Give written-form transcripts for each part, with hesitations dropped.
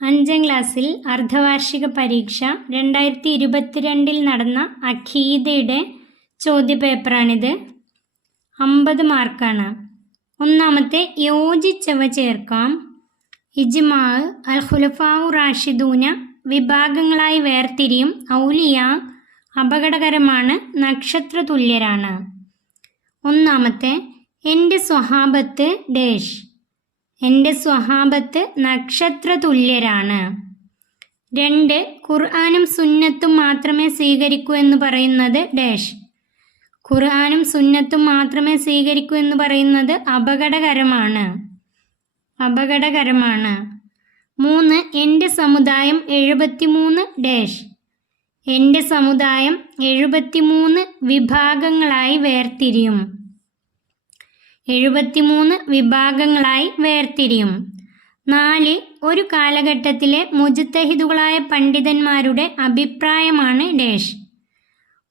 5ാം ക്ലാസ്സിൽ അർദ്ധവാർഷിക പരീക്ഷ 2022 നടന്ന അഖീദയുടെ ചോദ്യപേപ്പറാണിത്. 50 മാർക്കാണ്. ഒന്നാമത്തെ യോജിച്ചവ ചേർക്കാം. ഇജ്മാ അൽ ഖുലഫാഉ റാഷിദൂന വിഭാഗങ്ങളായി വേർതിരിയും. ഔലിയ അപകടകരമാണ്, നക്ഷത്ര തുല്യരാണ്. ഒന്നാമത്തെ എൻ്റെ സ്വഹാബത്ത് ഡേഷ്, എൻ്റെ സ്വഹാബത്ത് നക്ഷത്ര തുല്യരാണ്. 2 ഖുർആനും സുന്നത്തും മാത്രമേ സ്വീകരിക്കൂ എന്ന് പറയുന്നത് ഡേഷ്, ഖുർആനും സുന്നത്തും മാത്രമേ സ്വീകരിക്കൂ എന്ന് പറയുന്നത് അപകടകരമാണ്, അപകടകരമാണ്. 3 എൻ്റെ സമുദായം 73 ഡേഷ്, എൻ്റെ സമുദായം 73 വിഭാഗങ്ങളായി വേർതിരിയും, 73 വിഭാഗങ്ങളായി വേർതിരിയും. 4 ഒരു കാലഘട്ടത്തിലെ മുജ്തഹിദുകളായ പണ്ഡിതന്മാരുടെ അഭിപ്രായമാണ് ഡേഷ്,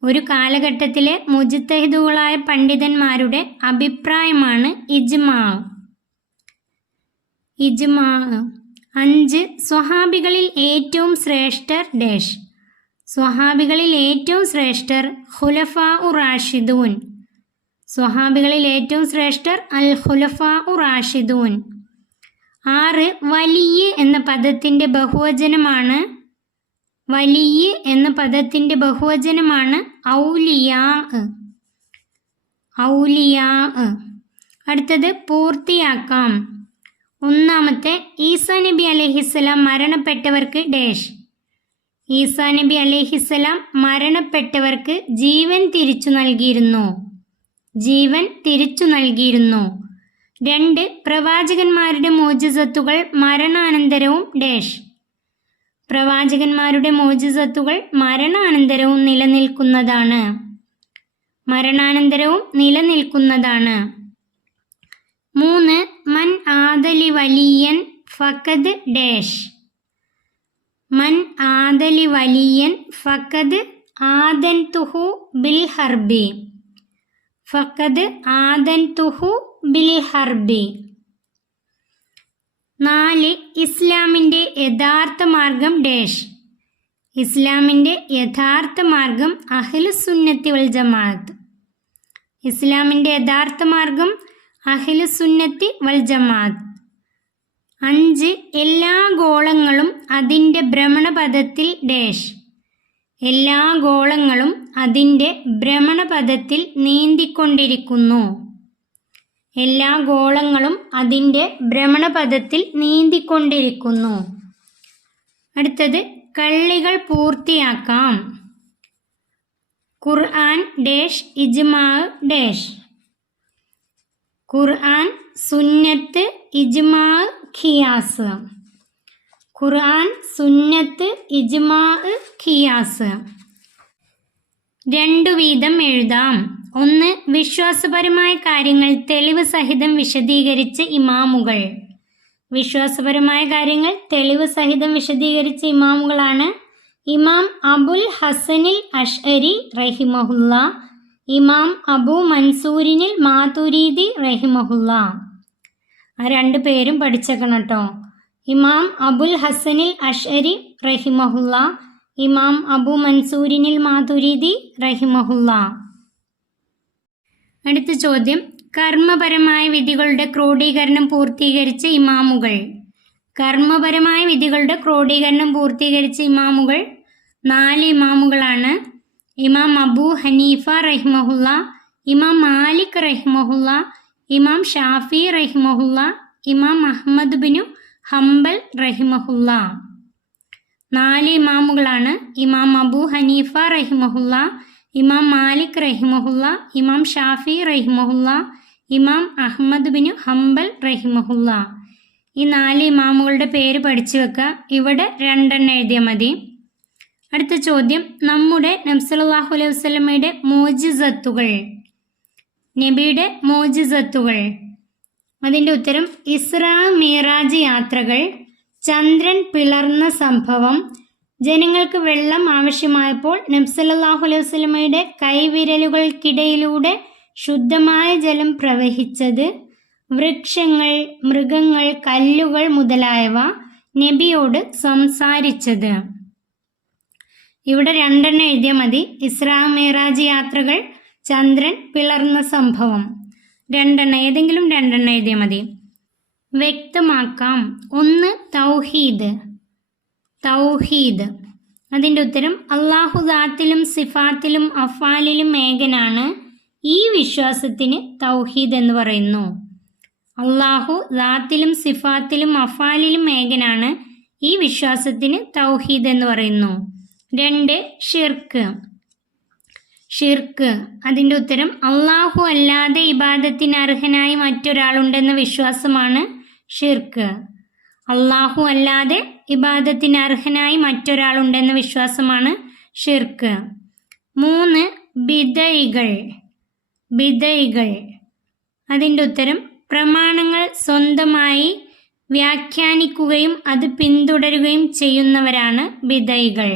ഒരു കാലഘട്ടത്തിലെ മുജ്തഹിദുകളായ പണ്ഡിതന്മാരുടെ അഭിപ്രായമാണ് ഇജ്മാ, ഇജ്മാ. 5 സ്വഹാബികളിൽ ഏറ്റവും ശ്രേഷ്ഠർ ഡേഷ്, സ്വഹാബികളിൽ ഏറ്റവും ശ്രേഷ്ഠർ ഖുലഫാഉ റാഷിദൂൻ, സ്വഹാബികളിൽ ഏറ്റവും ശ്രേഷ്ഠർ അൽ ഖുലഫാഉ റാഷിദൂൻ. 6 വലിയ എന്ന പദത്തിൻ്റെ ബഹുവചനമാണ്, വലിയ എന്ന പദത്തിൻ്റെ ബഹുവചനമാണ് ഔലിയാ, ഔലിയാ. അടുത്തത് പൂർത്തിയാക്കാം. ഒന്നാമത്തെ ഈസാ നബി അലൈഹിസ്സലാം മരണപ്പെട്ടവർക്ക് ഡേഷ്, ഈസാ നബി അലൈഹിസ്സലാം മരണപ്പെട്ടവർക്ക് ജീവൻ തിരിച്ചു നൽകിയിരുന്നു, ജീവൻ തിരിച്ചു നൽകിയിരുന്നു. 2 പ്രവാചകന്മാരുടെ മോജിസത്തുകൾ മരണാനന്തരവും ഡേഷ്, പ്രവാചകന്മാരുടെ മോജിസത്തുകൾ മരണാനന്തരവും നിലനിൽക്കുന്നതാണ്, മരണാനന്തരവും നിലനിൽക്കുന്നതാണ്. 3 മൻ ആദലി വലിയൻ ഫഖദ് ഡേഷ്, മൻ ആദലി വലിയൻ ഫഖദ് ആദൻതുഹു ബിൽ ഹർബി, ഫഖദ് ആദൻതുഹു ബിൽ ഹർബി. 4 ഇസ്ലാമിൻ്റെ യഥാർത്ഥ മാർഗം ഡേഷ്, ഇസ്ലാമിൻ്റെ യഥാർത്ഥ മാർഗം അഹ്ലുസുന്നത്തി വൽ ജമാഅത്ത്, ഇസ്ലാമിൻ്റെ യഥാർത്ഥ മാർഗം അഹ്ലുസുന്നത്തി വൽ ജമാഅത്ത്. 5 എല്ലാ ഗോളങ്ങളും അതിൻ്റെ ഭ്രമണപഥത്തിൽ ഡേഷ്, എല്ലാ ഗോളങ്ങളും അതിൻ്റെ ഭ്രമണപഥത്തിൽ നീന്തിക്കൊണ്ടിരിക്കുന്നു, എല്ലാ ഗോളങ്ങളും അതിൻ്റെ ഭ്രമണപഥത്തിൽ നീന്തിക്കൊണ്ടിരിക്കുന്നു. അടുത്തത് കള്ളികൾ പൂർത്തിയാക്കാം. ഖുർആൻ ഡേഷ് ഇജ്മാ ഡേഷ്, ഖുർആൻ സുന്നത്ത് ഇജ്മാ ഖിയാസ്, ഖുർആൻ സുന്നത്ത് ഇജ്മാ ഖിയാസ്. 2 വീതം എഴുതാം. 1 വിശ്വാസപരമായ കാര്യങ്ങൾ തെളിവ് സഹിതം വിശദീകരിച്ച ഇമാമുകൾ, വിശ്വാസപരമായ കാര്യങ്ങൾ തെളിവ് സഹിതം വിശദീകരിച്ച ഇമാമുകളാണ് ഇമാം അബുൽ ഹസനിൽ അഷ്അരി റഹിമഹുല്ല, ഇമാം അബു മൻസൂരിനിൽ മാതുരീദി റഹിമഹുല്ല. ആ 2 പേരും പഠിച്ചേക്കണം കേട്ടോ. ഇമാം അബുൽ ഹസനിൽ അഷ്അരി റഹിമഹുല്ല, ഇമാം അബു മൻസൂരിനിൽ മാതുരീദി റഹിമഹുല്ല. അടുത്ത ചോദ്യം കർമ്മപരമായ വിധികളുടെ ക്രോഡീകരണം പൂർത്തീകരിച്ച ഇമാമുകൾ, കർമ്മപരമായ വിധികളുടെ ക്രോഡീകരണം പൂർത്തീകരിച്ച ഇമാമുകൾ 4 ഇമാമുകളാണ്. ഇമാം അബൂ ഹനീഫ റഹിമഹുല്ല, ഇമാം മാലിക് റഹിമഹുല്ല, ഇമാം ഷാഫി റഹിമഹുല്ല, ഇമാം അഹ്മദ് ബിനു ഹംബൽ റഹിമഹുല്ല. 4 ഇമാമുകളാണ്. ഇമാം അബൂ ഹനീഫ റഹിമഹുല്ല, ഇമാം മാലിക് റഹിമഹുല്ല, ഇമാം ഷാഫി റഹിമഹുല്ല, ഇമാം അഹ്മദ് ബിനു ഹംബൽ റഹിമഹുല്ല. ഈ 4 ഇമാമുകളുടെ പേര് പഠിച്ചു വെക്കുക. ഇവിടെ 2 എഴുതിയാൽ മതി. അടുത്ത ചോദ്യം നമ്മുടെ നബി സല്ലല്ലാഹു അലൈഹി വസല്ലമയുടെ മോജിസത്തുകൾ, നബിയുടെ മോജിസത്തുകൾ. അതിൻ്റെ ഉത്തരം ഇസ്രാ മിറാജ് യാത്രകൾ, ചന്ദ്രൻ പിളർന്ന സംഭവം, ജനങ്ങൾക്ക് വെള്ളം ആവശ്യമായപ്പോൾ നബി സല്ലല്ലാഹു അലൈഹി വസല്ലമയുടെ കൈവിരലുകൾക്കിടയിലൂടെ ശുദ്ധമായ ജലം പ്രവഹിച്ചത്, വൃക്ഷങ്ങൾ, മൃഗങ്ങൾ, കല്ലുകൾ മുതലായവ നബിയോട് സംസാരിച്ചത്? ഇവിടെ 2 എഴുതിയാൽ മതി. ഇസ്രാ മേറാജ് യാത്രകൾ, ചന്ദ്രൻ പിളർന്ന സംഭവം. 2 ഏതെങ്കിലും 2 എഴുതിയാൽ മതി. വ്യക്തമാക്കാം. 1 തൗഹീദ്. തൗഹീദ്. അതിൻ്റെ ഉത്തരം അള്ളാഹു ദാത്തിലും സിഫാത്തിലും അഫാലിലും ഏകനാണ്. ഈ വിശ്വാസത്തിന് തൗഹീദ് എന്ന് പറയുന്നു. അള്ളാഹു ദാത്തിലും സിഫാത്തിലും അഫാലിലും ഏകനാണ്. ഈ വിശ്വാസത്തിന് തൗഹീദ് എന്ന് പറയുന്നു. 2 ഷിർക്ക്. ഷിർക്ക്. അതിൻ്റെ ഉത്തരം അള്ളാഹു അല്ലാതെ ഇബാദത്തിന് അർഹനായി മറ്റൊരാളുണ്ടെന്ന വിശ്വാസമാണ് ഷിർക്ക്. അള്ളാഹു അല്ലാതെ ഇബാദത്തിന് അർഹനായി മറ്റൊരാളുണ്ടെന്ന വിശ്വാസമാണ് ഷിർക്ക്. 3 ബിദഅകൾ. ബിദഅകൾ. അതിൻ്റെ ഉത്തരം പ്രമാണങ്ങൾ സ്വന്തമായി വ്യാഖ്യാനിക്കുകയും അത് പിന്തുടരുകയും ചെയ്യുന്നവരാണ് ബിദഅകൾ.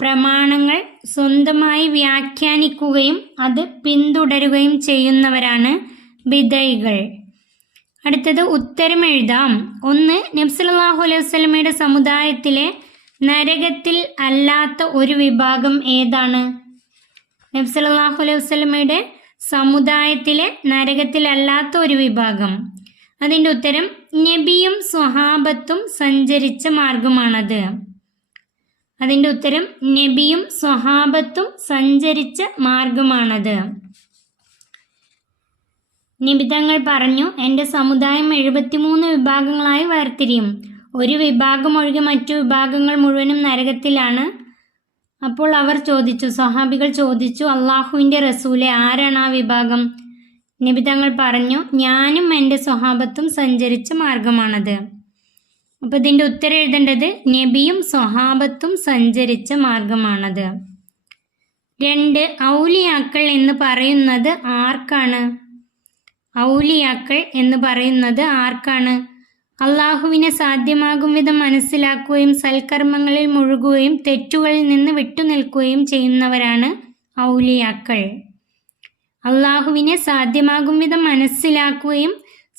പ്രമാണങ്ങൾ സ്വന്തമായി വ്യാഖ്യാനിക്കുകയും അത് പിന്തുടരുകയും ചെയ്യുന്നവരാണ് ബിദഅകൾ. അടുത്തത് ഉത്തരം എഴുതാം. 1 നബി സല്ലല്ലാഹു അലൈഹി വസല്ലമയുടെ സമുദായത്തിലെ നരകത്തിൽ അല്ലാത്ത ഒരു വിഭാഗം ഏതാണ്? നബി സല്ലല്ലാഹു അലൈഹി വസല്ലമയുടെ സമുദായത്തിലെ നരകത്തിൽ അല്ലാത്ത ഒരു വിഭാഗം. അതിൻ്റെ ഉത്തരം നബിയും സ്വഹാബത്തും സഞ്ചരിച്ച മാർഗമാണത്. അതിൻ്റെ ഉത്തരം നബിയും സ്വഹാബത്തും സഞ്ചരിച്ച മാർഗമാണത്. നബി തങ്ങൾ പറഞ്ഞു, എൻ്റെ സമുദായം 73 വിഭാഗങ്ങളായി വേർതിരിയും. ഒരു വിഭാഗം ഒഴികെ മറ്റു വിഭാഗങ്ങൾ മുഴുവനും നരകത്തിലാണ്. അപ്പോൾ അവർ ചോദിച്ചു, സ്വഹാബികൾ ചോദിച്ചു, അള്ളാഹുവിൻ്റെ റസൂലെ, ആരാണ് ആ വിഭാഗം? നബി തങ്ങൾ പറഞ്ഞു, ഞാനും എൻ്റെ സ്വഹാബത്തും സഞ്ചരിച്ച മാർഗമാണത്. അപ്പോൾ ഇതിൻ്റെ ഉത്തരം എഴുതേണ്ടത് നബിയും സ്വഹാബത്തും സഞ്ചരിച്ച മാർഗമാണത്. 2 ഔലിയാക്കൾ എന്ന് പറയുന്നത് ആർക്കാണ്? ഔലിയാക്കൾ എന്ന് പറയുന്നത് ആർക്കാണ്? അള്ളാഹുവിനെ സാധ്യമാകും വിധം മനസ്സിലാക്കുകയും സൽക്കർമ്മങ്ങളിൽ മുഴുകുകയും തെറ്റുകളിൽ നിന്ന് വിട്ടുനിൽക്കുകയും ചെയ്യുന്നവരാണ് ഔലിയാക്കൾ. അള്ളാഹുവിനെ സാധ്യമാകും വിധം മനസ്സിലാക്കുകയും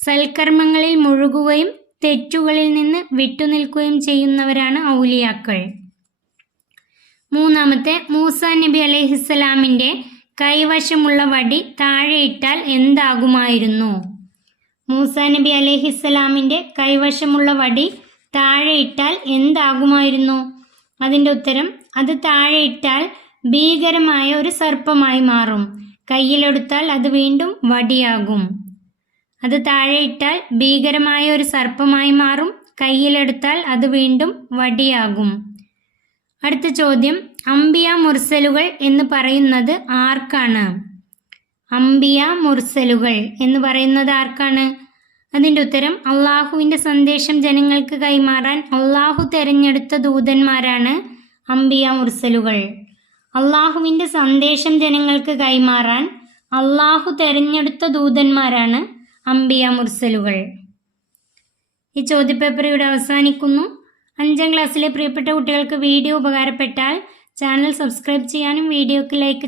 സൽക്കർമ്മങ്ങളിൽ മുഴുകുകയും തെറ്റുകളിൽ നിന്ന് വിട്ടുനിൽക്കുകയും ചെയ്യുന്നവരാണ് ഔലിയാക്കൾ. 3 മൂസാ നബി അലൈഹിസ്സലാമിൻ്റെ കൈവശമുള്ള വടി താഴെയിട്ടാൽ എന്താകുമായിരുന്നു? മൂസാ നബി അലൈഹിസ്സലാമിൻ്റെ കൈവശമുള്ള വടി താഴെയിട്ടാൽ എന്താകുമായിരുന്നു? അതിൻ്റെ ഉത്തരം അത് താഴെയിട്ടാൽ ഭീകരമായ ഒരു സർപ്പമായി മാറും. കയ്യിലെടുത്താൽ അത് വീണ്ടും വടിയാകും. അത് താഴെയിട്ടാൽ ഭീകരമായ ഒരു സർപ്പമായി മാറും. കയ്യിലെടുത്താൽ അത് വീണ്ടും വടിയാകും. അടുത്ത ചോദ്യം, അംബിയ മുർസലുകൾ എന്ന് പറയുന്നത് ആർക്കാണ്? അംബിയ മുർസലുകൾ എന്ന് പറയുന്നത് ആർക്കാണ്? അതിൻ്റെ ഉത്തരം അള്ളാഹുവിൻ്റെ സന്ദേശം ജനങ്ങൾക്ക് കൈമാറാൻ അള്ളാഹു തെരഞ്ഞെടുത്ത ദൂതന്മാരാണ് അംബിയ മുർസലുകൾ. അള്ളാഹുവിൻ്റെ സന്ദേശം ജനങ്ങൾക്ക് കൈമാറാൻ അള്ളാഹു തെരഞ്ഞെടുത്ത ദൂതന്മാരാണ് അംബിയ മുർസലുകൾ. ഈ ചോദ്യപേപ്പർ ഇവിടെ അവസാനിക്കുന്നു. 5ാം ക്ലാസ്സിലെ പ്രിയപ്പെട്ട കുട്ടികൾക്ക് വീഡിയോ ഉപകാരപ്പെട്ടാൽ ചാനൽ സബ്സ്ക്രൈബ് ചെയ്യാനും വീഡിയോക്ക് ലൈക്ക്